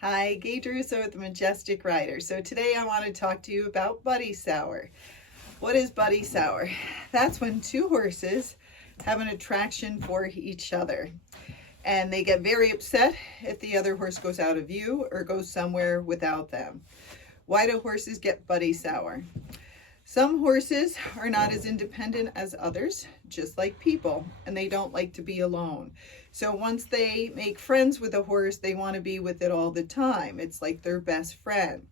Hi, Gaye DeRusso at the Majestic Rider. So today I want to talk to you about buddy sour. What is buddy sour? That's when two horses have an attraction for each other and they get very upset if the other horse goes out of view or goes somewhere without them. Why do horses get buddy sour? Some horses are not as independent as others, just like people, and they don't like to be alone. So once they make friends with a horse, they want to be with it all the time. It's like their best friend.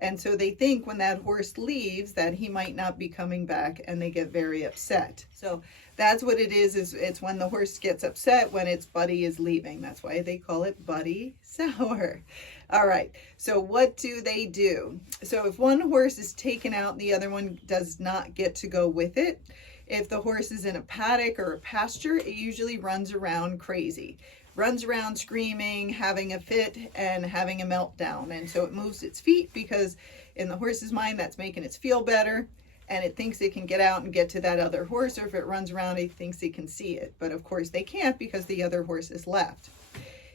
And so they think when that horse leaves that he might not be coming back, and they get very upset. So that's what it is it's when the horse gets upset when its buddy is leaving. That's why they call it buddy sour. All right, so what do they do? So if one horse is taken out and the other one does not get to go with it, if the horse is in a paddock or a pasture, it usually runs around crazy. Runs around screaming, having a fit, and having a meltdown. And so it moves its feet because in the horse's mind, that's making it feel better. And it thinks it can get out and get to that other horse, or if it runs around, it thinks it can see it. But of course they can't because the other horse is left.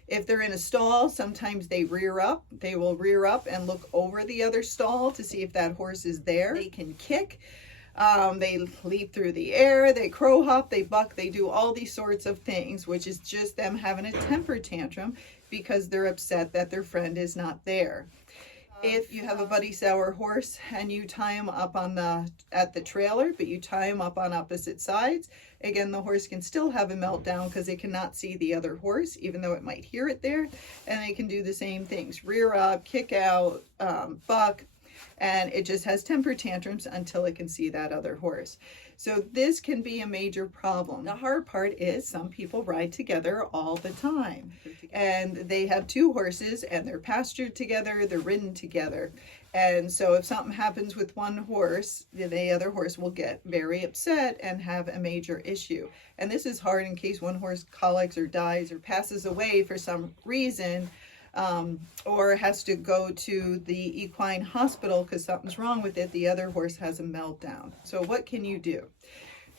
If they're in a stall, sometimes they rear up. They will rear up and look over the other stall to see if that horse is there. They can kick. They leap through the air, they crow hop, they buck, they do all these sorts of things, which is just them having a temper tantrum because they're upset that their friend is not there. If you have a buddy sour horse and you tie him up at the trailer, but you tie him up on opposite sides, again, the horse can still have a meltdown because it cannot see the other horse, even though it might hear it there. And they can do the same things, rear up, kick out, buck, and it just has temper tantrums until it can see that other horse. So this can be a major problem. The hard part is some people ride together all the time, and they have two horses and they're pastured together, they're ridden together. And so if something happens with one horse, the other horse will get very upset and have a major issue. And this is hard in case one horse colics or dies or passes away for some reason, or has to go to the equine hospital because something's wrong with it. The other horse has a meltdown. So what can you do?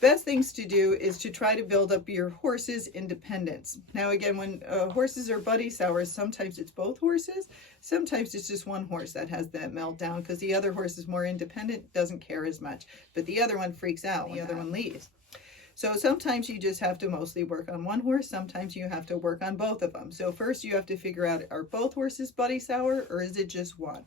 Best things to do is to try to build up your horse's independence. Now again, when horses are buddy sours, sometimes it's both horses, sometimes it's just one horse that has that meltdown because the other horse is more independent, doesn't care as much, but the other one freaks out when the other one leaves. So sometimes you just have to mostly work on one horse. Sometimes you have to work on both of them. So first you have to figure out, are both horses buddy sour or is it just one?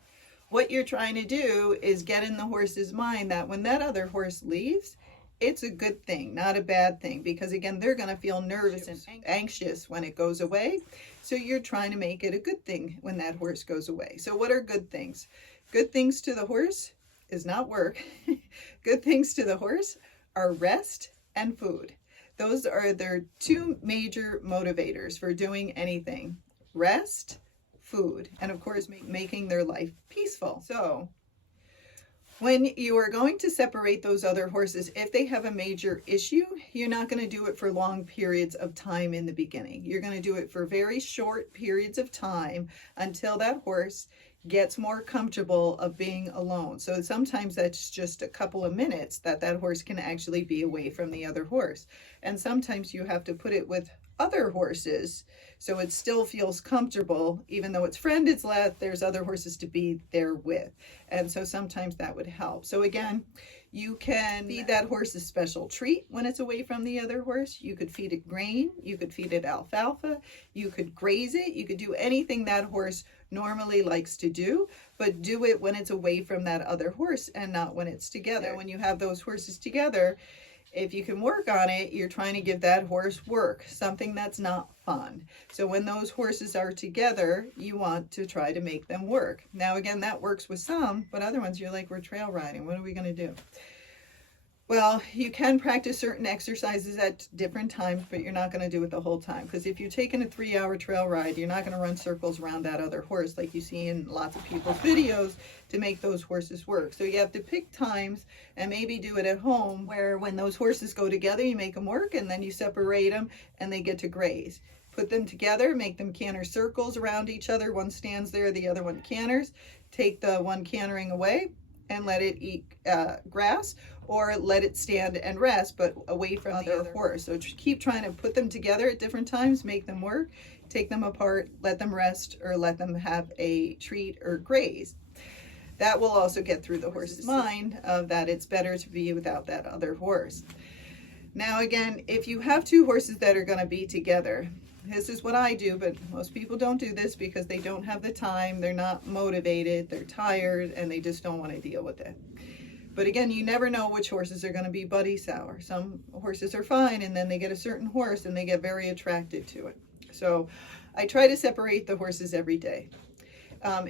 What you're trying to do is get in the horse's mind that when that other horse leaves, it's a good thing, not a bad thing, because again, they're going to feel nervous and anxious when it goes away. So you're trying to make it a good thing when that horse goes away. So what are good things? Good things to the horse is not work. Good things to the horse are rest and food. Those are their two major motivators for doing anything: rest, food, and of course making their life peaceful. So when you are going to separate those other horses, if they have a major issue, you're not going to do it for long periods of time in the beginning. You're going to do it for very short periods of time until that horse gets more comfortable of being alone. So sometimes that's just a couple of minutes that horse can actually be away from the other horse. And sometimes you have to put it with other horses so it still feels comfortable, even though its friend is left, there's other horses to be there with. And so sometimes that would help. So again, you can feed that horse a special treat when it's away from the other horse. You could feed it grain, you could feed it alfalfa, you could graze it, you could do anything that horse normally likes to do, but do it when it's away from that other horse and not when it's together. When you have those horses together, if you can work on it, you're trying to give that horse work, something that's not fun. So when those horses are together, you want to try to make them work. Now again, that works with some, but other ones you're like, we're trail riding, what are we going to do? Well, you can practice certain exercises at different times, but you're not going to do it the whole time. Because if you're taking a 3-hour trail ride, you're not going to run circles around that other horse like you see in lots of people's videos to make those horses work. So you have to pick times and maybe do it at home where when those horses go together, you make them work and then you separate them and they get to graze. Put them together, make them canter circles around each other. One stands there, the other one canters. Take the one cantering away, and let it eat grass, or let it stand and rest, but away from the other horse. So keep trying to put them together at different times, make them work, take them apart, let them rest, or let them have a treat or graze. That will also get through the horse's mind of that it's better to be without that other horse. Now again, if you have two horses that are going to be together, this is what I do, but most people don't do this because they don't have the time, they're not motivated, they're tired, and they just don't want to deal with it. But again, you never know which horses are going to be buddy sour. Some horses are fine, and then they get a certain horse and they get very attracted to it. So I try to separate the horses every day.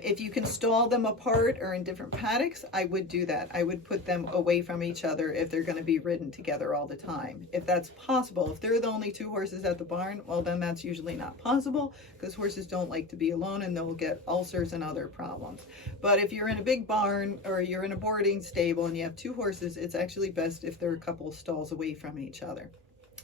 If you can stall them apart or in different paddocks, I would do that. I would put them away from each other if they're going to be ridden together all the time. If that's possible. If they're the only two horses at the barn, well, then that's usually not possible, because horses don't like to be alone and they'll get ulcers and other problems. But if you're in a big barn or you're in a boarding stable and you have two horses, it's actually best if they're a couple stalls away from each other,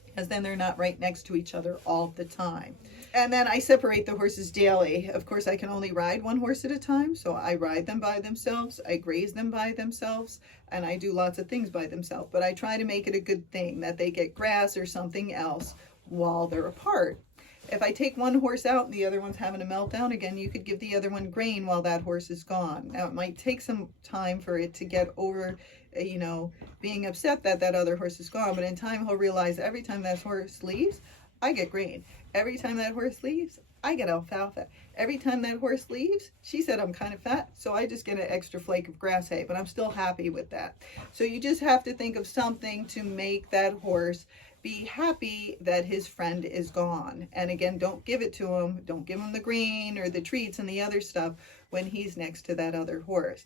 because then they're not right next to each other all the time. And then I separate the horses daily. Of course, I can only ride one horse at a time, so I ride them by themselves, I graze them by themselves, and I do lots of things by themselves. But I try to make it a good thing that they get grass or something else while they're apart. If I take one horse out and the other one's having a meltdown, again, you could give the other one grain while that horse is gone. Now, it might take some time for it to get over, being upset that that other horse is gone, but in time he'll realize every time that horse leaves, I get grain. Every time that horse leaves, I get alfalfa. Every time that horse leaves, she said I'm kind of fat, so I just get an extra flake of grass hay, but I'm still happy with that. So you just have to think of something to make that horse be happy that his friend is gone. And again, don't give it to him. Don't give him the green or the treats and the other stuff when he's next to that other horse.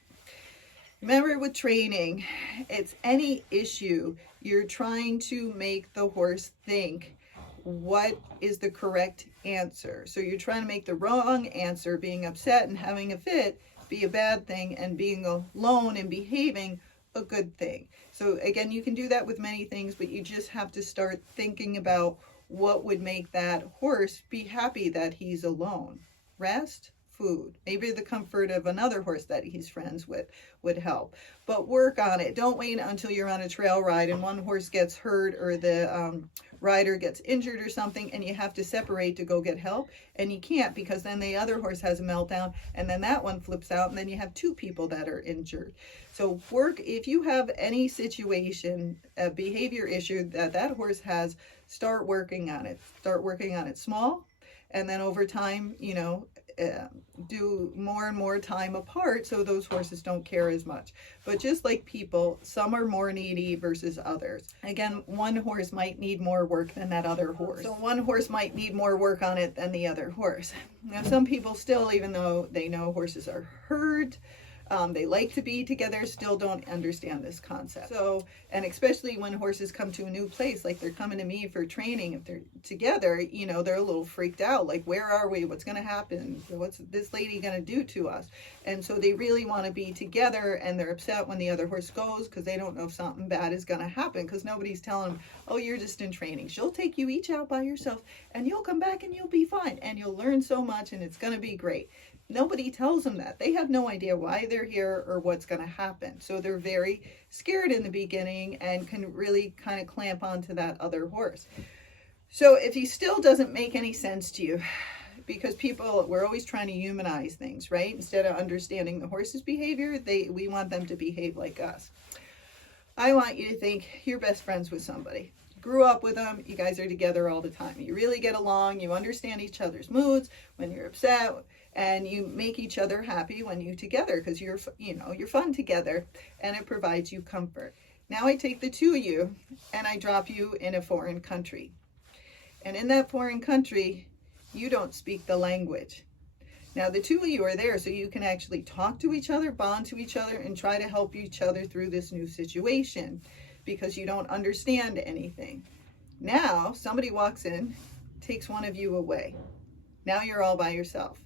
Remember, with training, it's any issue. You're trying to make the horse think what is the correct answer. So you're trying to make the wrong answer, being upset and having a fit, be a bad thing, and being alone and behaving a good thing. So again, you can do that with many things, but you just have to start thinking about what would make that horse be happy that he's alone. Rest, food, maybe the comfort of another horse that he's friends with would help. But work on it. Don't wait until you're on a trail ride and one horse gets hurt or the rider gets injured or something and you have to separate to go get help, and you can't, because then the other horse has a meltdown and then that one flips out and then you have two people that are injured. So work, if you have any situation, a behavior issue that horse has, start working on it. Start working on it small, and then over time, do more and more time apart so those horses don't care as much. But just like people, some are more needy versus others. Again, one horse might need more work than that other horse. So one horse might need more work on it than the other horse. Now, some people still, even though they know horses are herd, they like to be together, still don't understand this concept. So, and especially when horses come to a new place, like they're coming to me for training, if they're together, they're a little freaked out, like, where are we? What's going to happen? What's this lady going to do to us? And so they really want to be together, and they're upset when the other horse goes because they don't know if something bad is going to happen, because nobody's telling them, oh, you're just in training. She'll take you each out by yourself and you'll come back and you'll be fine and you'll learn so much and it's going to be great. Nobody tells them that. They have no idea why they're here or what's going to happen. So they're very scared in the beginning and can really kind of clamp onto that other horse. So if he still doesn't make any sense to you, because we're always trying to humanize things, right? Instead of understanding the horse's behavior, we want them to behave like us. I want you to think you're best friends with somebody. Grew up with them, you guys are together all the time. You really get along, you understand each other's moods when you're upset, and you make each other happy when you're together, because you're fun together, and it provides you comfort. Now I take the two of you and I drop you in a foreign country. And in that foreign country, you don't speak the language. Now the two of you are there so you can actually talk to each other, bond to each other, and try to help each other through this new situation, because you don't understand anything. Now somebody walks in, takes one of you away. Now you're all by yourself.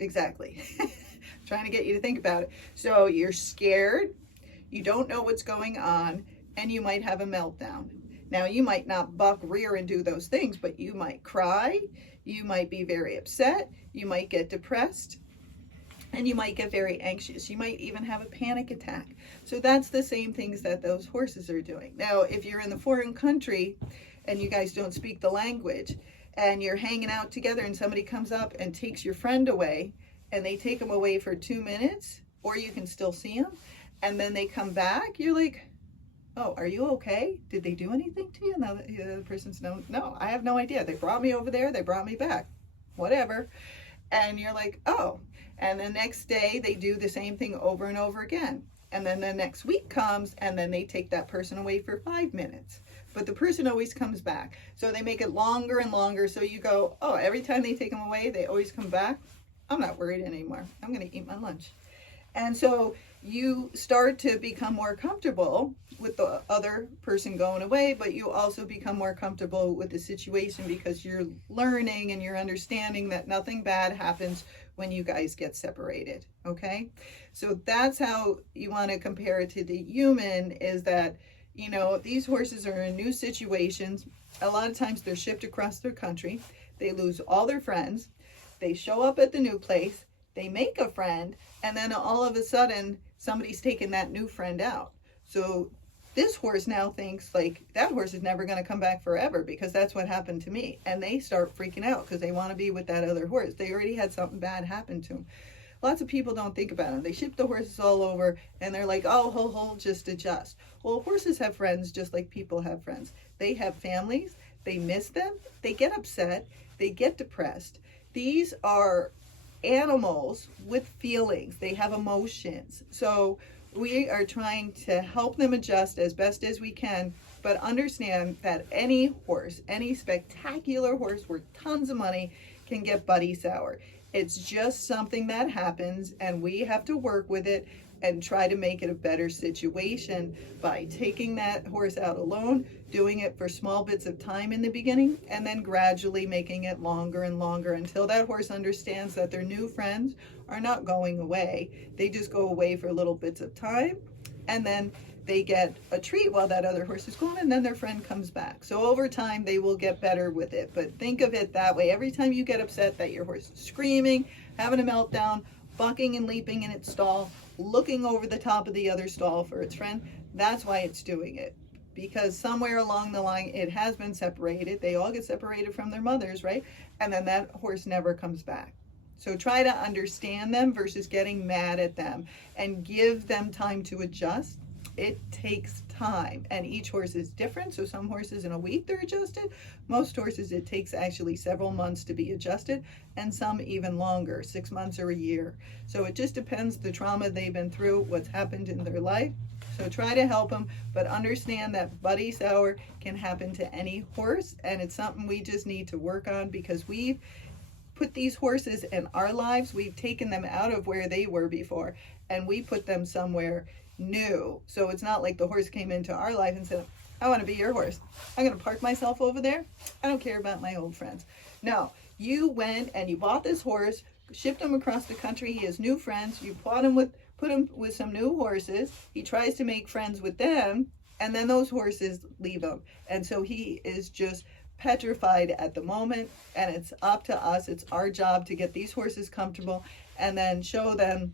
Exactly. Trying to get you to think about it. So you're scared, you don't know what's going on, and you might have a meltdown. Now you might not buck, rear, and do those things, but you might cry, you might be very upset, you might get depressed. and you might get very anxious. You might even have a panic attack. So that's the same things that those horses are doing. Now, if you're in the foreign country and you guys don't speak the language and you're hanging out together and somebody comes up and takes your friend away, and they take them away for 2 minutes, or you can still see them, and then they come back, you're like, oh, are you okay? Did they do anything to you? Now the other person's no, I have no idea. They brought me over there, they brought me back, whatever. And you're like, oh. And the next day they do the same thing over and over again. And then the next week comes, and then they take that person away for 5 minutes. But the person always comes back. So they make it longer and longer. So you go, oh, every time they take them away, they always come back. I'm not worried anymore. I'm going to eat my lunch. And so you start to become more comfortable with the other person going away, but you also become more comfortable with the situation because you're learning and you're understanding that nothing bad happens when you guys get separated, okay? So that's how you want to compare it to the human, is that, you know, these horses are in new situations. A lot of times they're shipped across their country. They lose all their friends. They show up at the new place. They make a friend, and then all of a sudden somebody's taken that new friend out. So this horse now thinks like that horse is never going to come back forever, because that's what happened to me. And they start freaking out because they want to be with that other horse. They already had something bad happen to them. Lots of people don't think about it. They ship the horses all over and they're like, oh, ho, just adjust. Well, horses have friends just like people have friends. They have families. They miss them. They get upset. They get depressed. These are animals with feelings. They have emotions. So we are trying to help them adjust as best as we can, but understand that any horse, any spectacular horse worth tons of money, can get buddy sour. It's just something that happens, and we have to work with it and try to make it a better situation by taking that horse out alone, doing it for small bits of time in the beginning, and then gradually making it longer and longer until that horse understands that their new friends are not going away. They just go away for little bits of time, and then they get a treat while that other horse is gone, and then their friend comes back. So over time, they will get better with it. But think of it that way. Every time you get upset that your horse is screaming, having a meltdown, bucking and leaping in its stall, looking over the top of the other stall for its friend, that's why it's doing it. Because somewhere along the line, it has been separated. They all get separated from their mothers, right? And then that horse never comes back. So try to understand them versus getting mad at them, and give them time to adjust. It takes time, and each horse is different. So some horses in a week they're adjusted. Most horses it takes actually several months to be adjusted, and some even longer, 6 months or a year. So it just depends the trauma they've been through, what's happened in their life. So try to help them, but understand that buddy sour can happen to any horse, and it's something we just need to work on, because we've put these horses in our lives. We've taken them out of where they were before, and we put them somewhere new. So it's not like the horse came into our life and said, I want to be your horse. I'm going to park myself over there. I don't care about my old friends. No, you went and you bought this horse, shipped him across the country. He has new friends. You put him with some new horses. He tries to make friends with them, and then those horses leave him. And so he is just petrified at the moment, and it's up to us. It's our job to get these horses comfortable and then show them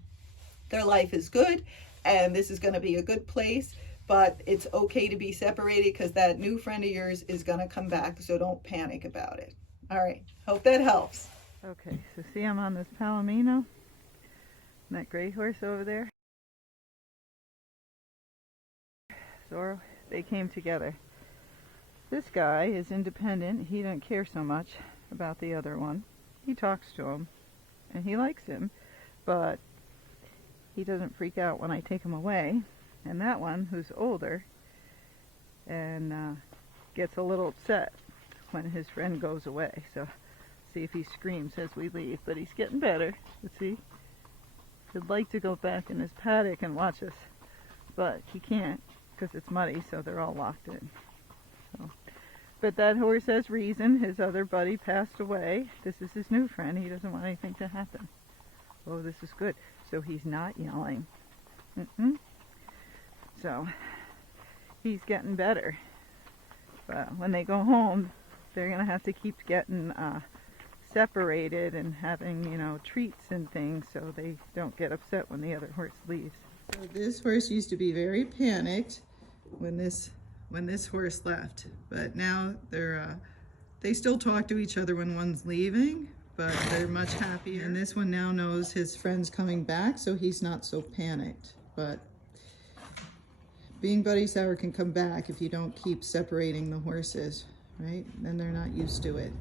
their life is good, and this is going to be a good place, but it's okay to be separated, because that new friend of yours is going to come back, so don't panic about it. All right, hope that helps. Okay, so see, I'm on this Palomino, and that gray horse over there. So they came together. This guy is independent. He doesn't care so much about the other one. He talks to him, and he likes him, but he doesn't freak out when I take him away. And that one, who's older, and gets a little upset when his friend goes away. So see if he screams as we leave. But he's getting better. Let's see. He'd like to go back in his paddock and watch us, but he can't because it's muddy, so they're all locked in. So, but that horse has reason. His other buddy passed away. This is his new friend. He doesn't want anything to happen. Oh, this is good. So he's not yelling. So he's getting better. But when they go home, they're going to have to keep getting separated and having, you know, treats and things so they don't get upset when the other horse leaves. So this horse used to be very panicked when this horse left, but now they still talk to each other when one's leaving, but they're much happier. And this one now knows his friend's coming back, so he's not so panicked. But being buddy sour can come back if you don't keep separating the horses, right? Then they're not used to it.